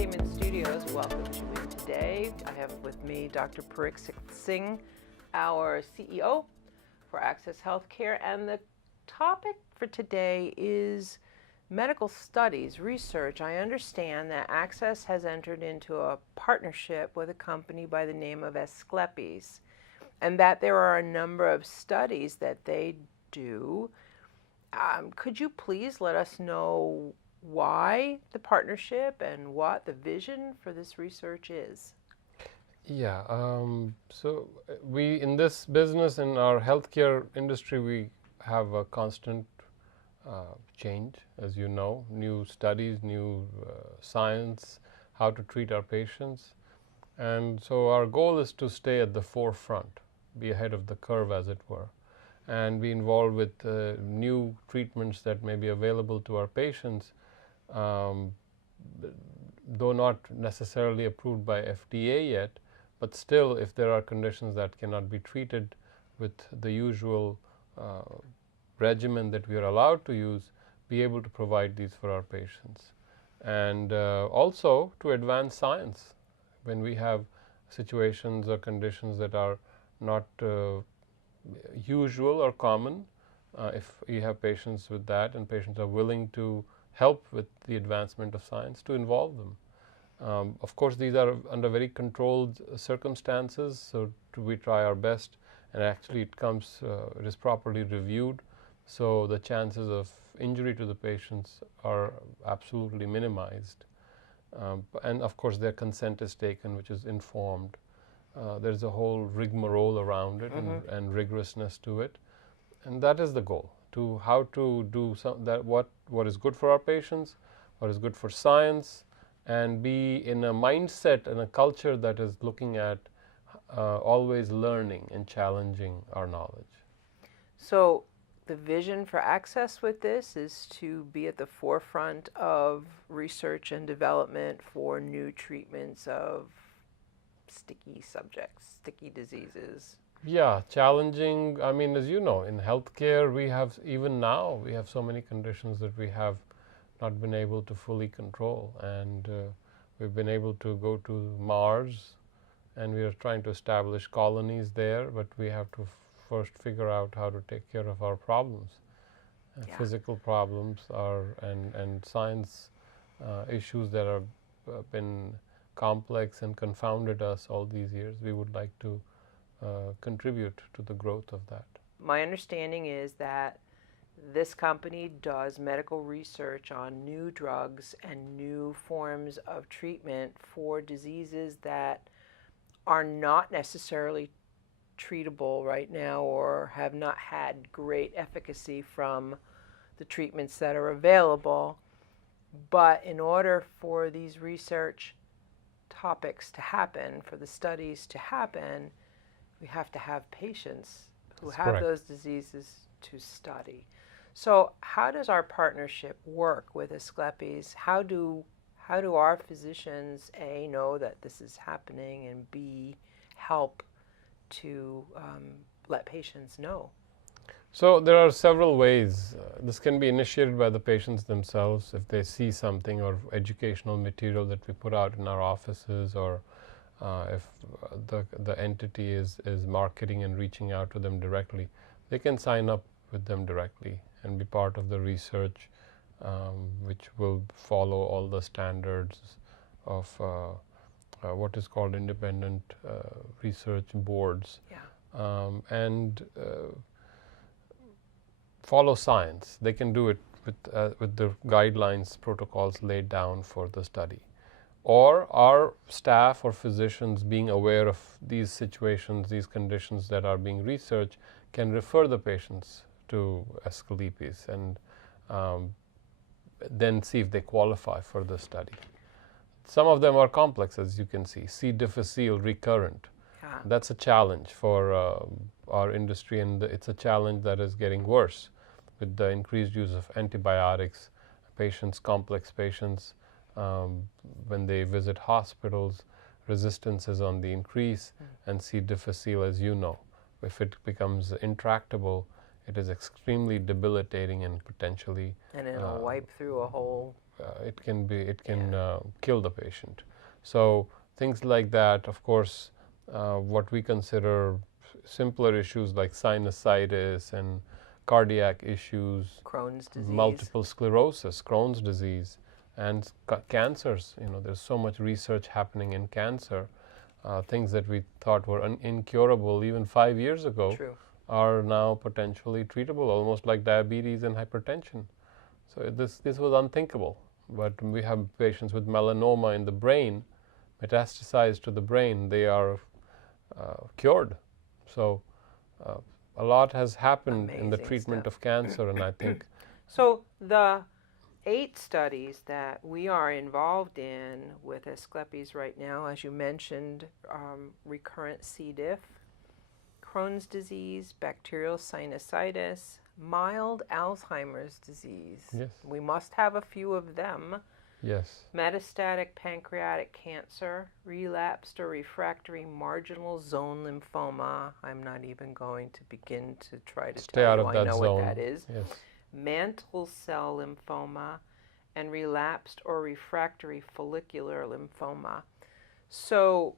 Entertainment Studios welcomes you in today. I have with me Dr. Singh, our CEO for Access Healthcare, and the topic for today is medical studies, research. I understand that Access has entered into a partnership with a company by the name of Asclepes, and that there are a number of studies that they do. Could you please let us know why the partnership and what the vision for this research is? Yeah, so we in this business, in our healthcare industry, we have a constant change, as you know, new studies, new science, how to treat our patients. And so our goal is to stay at the forefront, be ahead of the curve, as it were, and be involved with new treatments that may be available to our patients, though not necessarily approved by FDA yet, but still, if there are conditions that cannot be treated with the usual regimen that we are allowed to use, be able to provide these for our patients. And also to advance science when we have situations or conditions that are not usual or common. If you have patients with that and patients are willing to help with the advancement of science, to involve them. Of course, these are under very controlled circumstances, so we try our best, and actually it is properly reviewed, so the chances of injury to the patients are absolutely minimized. And of course, their consent is taken, which is informed. There's a whole rigmarole around it and rigorousness to it, and that is the goal, to how to do what is good for our patients, what is good for science, and be in a mindset and a culture that is looking at always learning and challenging our knowledge. So the vision for Access with this is to be at the forefront of research and development for new treatments of sticky subjects, sticky diseases. Yeah, challenging. I mean, as you know, in healthcare, even now, we have so many conditions that we have not been able to fully control. And we've been able to go to Mars, and we are trying to establish colonies there, but we have to first figure out how to take care of our problems. Physical problems and science issues that have been complex and confounded us all these years. We would like to contribute to the growth of that. My understanding is that this company does medical research on new drugs and new forms of treatment for diseases that are not necessarily treatable right now or have not had great efficacy from the treatments that are available. But in order for these research topics to happen, for the studies to happen, we have to have patients who That's have correct. those diseases to study. So how does our partnership work with Asclepes? How do our physicians, A, know that this is happening, and B, help to let patients know? So there are several ways. This can be initiated by the patients themselves if they see something or educational material that we put out in our offices, or if the entity is marketing and reaching out to them directly, they can sign up with them directly and be part of the research, which will follow all the standards of what is called independent research boards. Yeah. And follow science. They can do it with the guidelines, protocols laid down for the study. Or our staff or physicians, being aware of these situations, these conditions that are being researched, can refer the patients to Asclepes and then see if they qualify for the study. Some of them are complex, as you can see. C. difficile, recurrent. That's a challenge for our industry, and it's a challenge that is getting worse with the increased use of antibiotics. Complex patients, when they visit hospitals, resistance is on the increase, and C. difficile, as you know, if it becomes intractable, it is extremely debilitating and potentially And it'll wipe through a whole. it can kill the patient. So things like that, of course, what we consider simpler issues like sinusitis and cardiac issues, Crohn's disease. multiple sclerosis, Crohn's disease, and cancers. There's so much research happening in cancer. Things that we thought were incurable even 5 years ago True. are now potentially treatable, almost like diabetes and hypertension. So this was unthinkable. But we have patients with melanoma in the brain, metastasized to the brain. They are cured. So a lot has happened in the Amazing treatment stuff. of cancer, and I think So the 8 studies that we are involved in with Asclepes right now, as you mentioned, recurrent C. diff, Crohn's disease, bacterial sinusitis, mild Alzheimer's disease. Yes. We must have a few of them. yes, Metastatic pancreatic cancer, relapsed or refractory marginal zone lymphoma. I'm not even going to begin to try to stay tell out you of I that know zone. what that is. Yes, Mantle cell lymphoma, and relapsed or refractory follicular lymphoma. So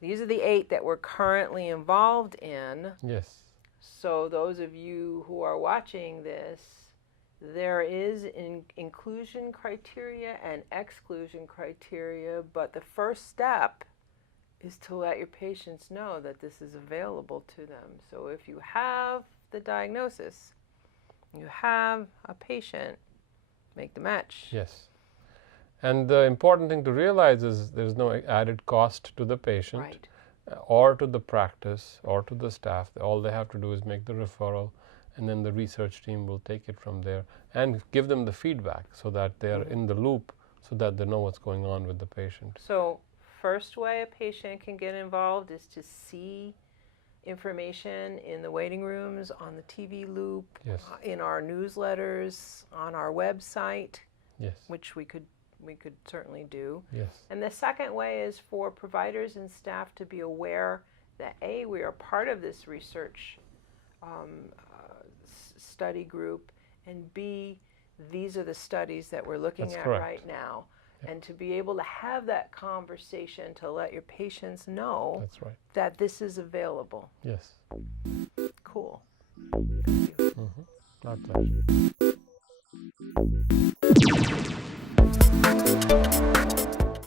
these are the 8 that we're currently involved in. yes, So those of you who are watching this, there is inclusion criteria and exclusion criteria, but the first step is to let your patients know that this is available to them. So if you have the diagnosis, you have a patient, make the match. yes. And the important thing to realize is there's no added cost to the patient. Right. Or to the practice or to the staff. All they have to do is make the referral, and then the research team will take it from there and give them the feedback so that they are in the loop, so that they know what's going on with the patient. So first way a patient can get involved is to see information in the waiting rooms, on the TV loop, Yes. In our newsletters, on our website, Yes, which we could certainly do. yes, And the second way is for providers and staff to be aware that A, we are part of this research study group, and B, these are the studies that we're looking That's at correct. right now. And to be able to have that conversation to let your patients know that's right. that this is available. Yes. Cool. My pleasure.